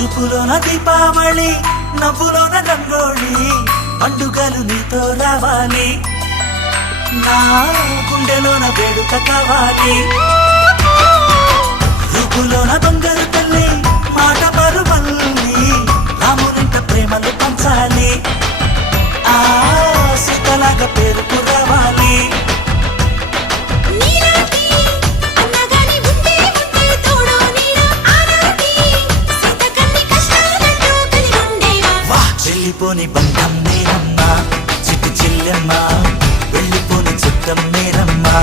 చూపులోన దీపావళి నవ్వులోన రంగోళి పండుగలు నీతో రావాలి నా గుండెలోన వేడుక కావాలి రూపులోన బంగారు తల్లి మాట పరువల్లి రామునింట ప్రేమలు పంచాలి ఆ సీతలాగా పేరుకు రావాలి వెళ్ళిపోని బంధం నేనమ్మా చిట్టి చెల్లెమ్మా వెళ్ళిపోని చిత్తం నేనమ్మా